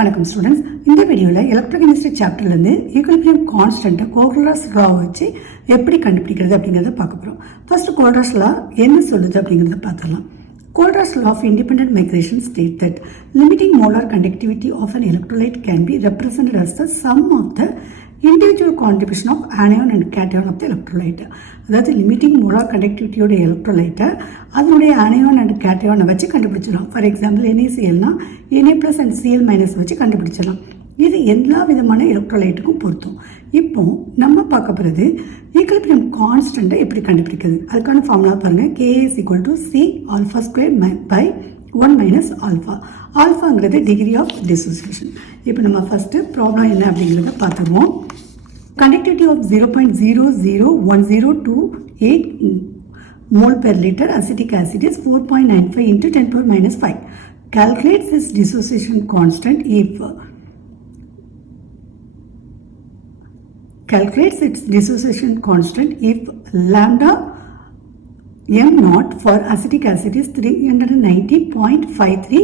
வணக்கம் ஸ்டூடெண்ட்ஸ். இந்த வீடியோவில் எலக்ட்ரோகெமிஸ்ட்ரி சாப்டர்லேருந்து ஈக்குலிபிரியம் கான்ஸ்டன்ட்டை கோல்ராஸ் லா வச்சு எப்படி கண்டுபிடிக்கிறது அப்படிங்கிறத பார்க்க போகிறோம். ஃபர்ஸ்ட் கோல்ராஸ் லா என்ன சொல்லுது அப்படிங்கிறத பார்த்துடலாம். Kohl's law of independent migration states that limiting molar conductivity of an electrolyte can be represented as the sum of the individual contribution of anion and cation of the electrolyte. அதாவது limiting molar கண்டக்டிவிட்டியோட எலக்ட்ரோலைட்டை அதனுடைய anion and கேட்டயானை வச்சு கண்டுபிடிச்சிடலாம். For example NaClனா Na plus and Cl minus வச்சு கண்டுபிடிச்சிடலாம். இது எல்லா விதமான எலக்ட்ரோலைட்டுக்கும் பொருத்தும். இப்போ நம்ம பார்க்க போகிறது ஈக்குலிபிரியம் கான்ஸ்டன்ட்டை எப்படி கண்டுபிடிக்கிறது. அதுக்கான ஃபார்முலா பாருங்கள். Ka is equal to C alpha square by 1 minus alpha. ஆல்ஃபாங்கிறது டிகிரி ஆஃப் டிசோசியேஷன். இப்போ நம்ம ஃபஸ்ட்டு ப்ராப்ளம் என்ன அப்படிங்கிறத பார்த்துருவோம். Conductivity of 0.00102 mole per liter acetic acid is 4.95 into 10 power minus 5. Calculate this dissociation constant if calculates its dissociation constant if lambda m naught for acetic acid is 390.53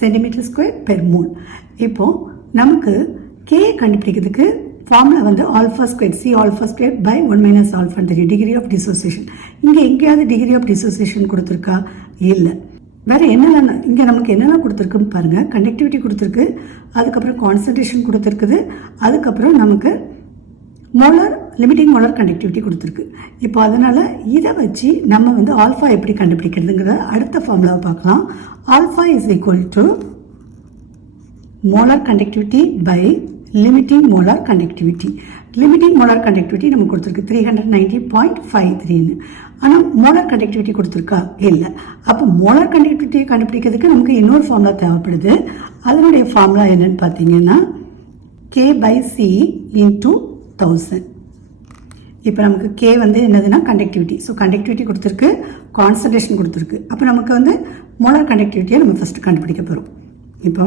centimeter square per mole. இப்போ நமக்கு K கண்டுபிடிக்கிறதுக்கு formula வந்து alpha square C alpha square by 1 minus alpha தெரியும். Degree of dissociation இங்கே எங்கேயாவது degree of dissociation கொடுத்துருக்கா? இல்லை. வேறு என்னென்ன இங்கே நமக்கு என்னெல்லாம் கொடுத்துருக்குன்னு பாருங்கள். கண்டக்டிவிட்டி கொடுத்துருக்கு, அதுக்கப்புறம் கான்சன்ட்ரேஷன் கொடுத்துருக்குது, அதுக்கப்புறம் நமக்கு மோலார் லிமிட்டிங் மோலார் கண்டக்டிவிட்டி கொடுத்துருக்கு. இப்போ அதனால் இதை வச்சு நம்ம வந்து ஆல்ஃபா எப்படி கண்டுபிடிக்கிறதுங்கிறத அடுத்த ஃபார்முலாவை பார்க்கலாம். Alpha is equal to molar conductivity by limiting molar conductivity. Limiting molar conductivity நமக்கு கொடுத்துருக்கு 390.53. ஆனால் மோலார் கண்டக்டிவிட்டி கொடுத்துருக்கா? இல்லை. அப்போ மோலார் கண்டக்டிவிட்டியை கண்டுபிடிக்கிறதுக்கு நமக்கு இன்னொரு ஃபார்முலா தேவைப்படுது. அதனுடைய ஃபார்முலா என்னன்னு பார்த்தீங்கன்னா K/C into 1000. இப்போ நமக்கு K வந்து என்னதுன்னா கண்டக்டிவிட்டி. ஸோ கண்டக்டிவிட்டி கொடுத்துருக்கு, கான்சன்ட்ரேஷன் கொடுத்துருக்கு. அப்போ நமக்கு வந்து மோலார் கண்டக்டிவிட்டியை நம்ம ஃபஸ்ட்டு கண்டுபிடிக்க போகிறோம். இப்போ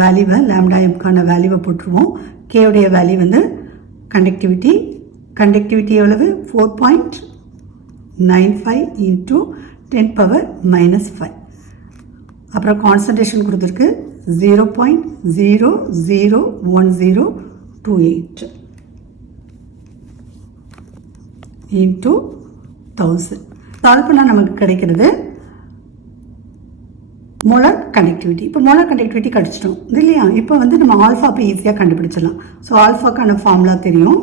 வேல்யூவை லாம்டா எம்கான வேல்யூவை போட்டுருவோம். கேவுடைய வேல்யூ வந்து கண்டக்டிவிட்டி எவ்வளவு? 4.95 இன்ட்டு 10 பவர் மைனஸ் 5. அப்புறம் கான்சன்ட்ரேஷன் கொடுத்துருக்கு 0.001028 இன்ட்டு 1000. சால்வ் பண்ணால் நமக்கு கிடைக்கிறது மோலார் கண்டக்டிவிட்டி. இப்போ மோலார் கண்டக்டிவிட்டி கிடச்சிட்டோம் இல்லையா? இப்போ வந்து நம்ம ஆல்ஃபா இப்போ ஈஸியாக கண்டுபிடிச்சிடலாம். ஸோ ஆல்ஃபாக்கான ஃபார்முலா தெரியும்.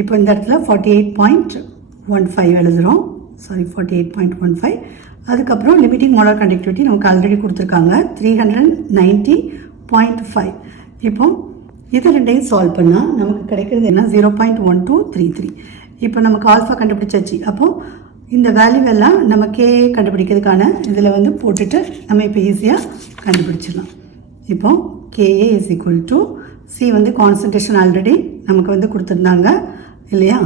இப்போ இந்த இடத்துல 48.15 எழுதுகிறோம். 48.15. அதுக்கப்புறம் லிமிட்டிங் மோலார் கண்டக்டிவிட்டி நமக்கு ஆல்ரெடி கொடுத்துருக்காங்க 390.5. இப்போ இது ரெண்டையும் சால்வ் பண்ணால் நமக்கு கிடைக்கிறது என்ன? 0.1233. இப்போ நமக்கு ஆல்ஃபா கண்டுபிடிச்சாச்சு. அப்போது இந்த வேல்யூவெல்லாம் நம்ம K கண்டுபிடிக்கிறதுக்கான இதில் வந்து போட்டுட்டு நம்ம இப்போ ஈஸியாக கண்டுபிடிச்சிடலாம். இப்போ KA is equal to C வந்து கான்சன்ட்ரேஷன் ஆல்ரெடி நமக்கு வந்து கொடுத்துருந்தாங்க இல்லையா?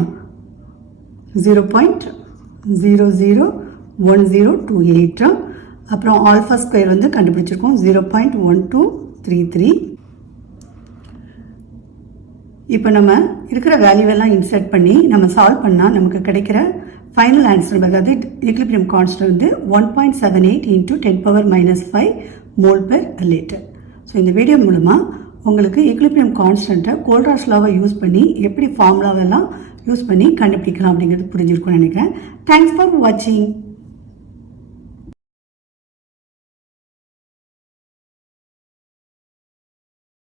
0.001028. அப்புறம் ஆல்ஃபா ஸ்கொயர் வந்து கண்டுபிடிச்சிருக்கோம் 0.1233. இப்போ நம்ம இருக்கிற வேல்யூவெல்லாம் இன்சர்ட் பண்ணி நம்ம சால்வ் பண்ணால் நமக்கு கிடைக்கிற ஃபைனல் ஆன்சர் அதாவது ஈக்குலிபிரியம் கான்ஸ்டன்ட் வந்து 1.78 into 10 power minus 5 mole per litre. So இந்த வீடியோ மூலமாக உங்களுக்கு ஈக்குலிபிரியம் கான்ஸ்டன்ட்டை கோல்ராஸ் லாவை யூஸ் பண்ணி எப்படி ஃபார்முலாவெல்லாம் யூஸ் பண்ணி கண்டுபிடிக்கலாம் அப்படிங்கிறது புரிஞ்சிருக்கும்னு நினைக்கிறேன். தேங்க்ஸ் ஃபார் வாட்சிங்.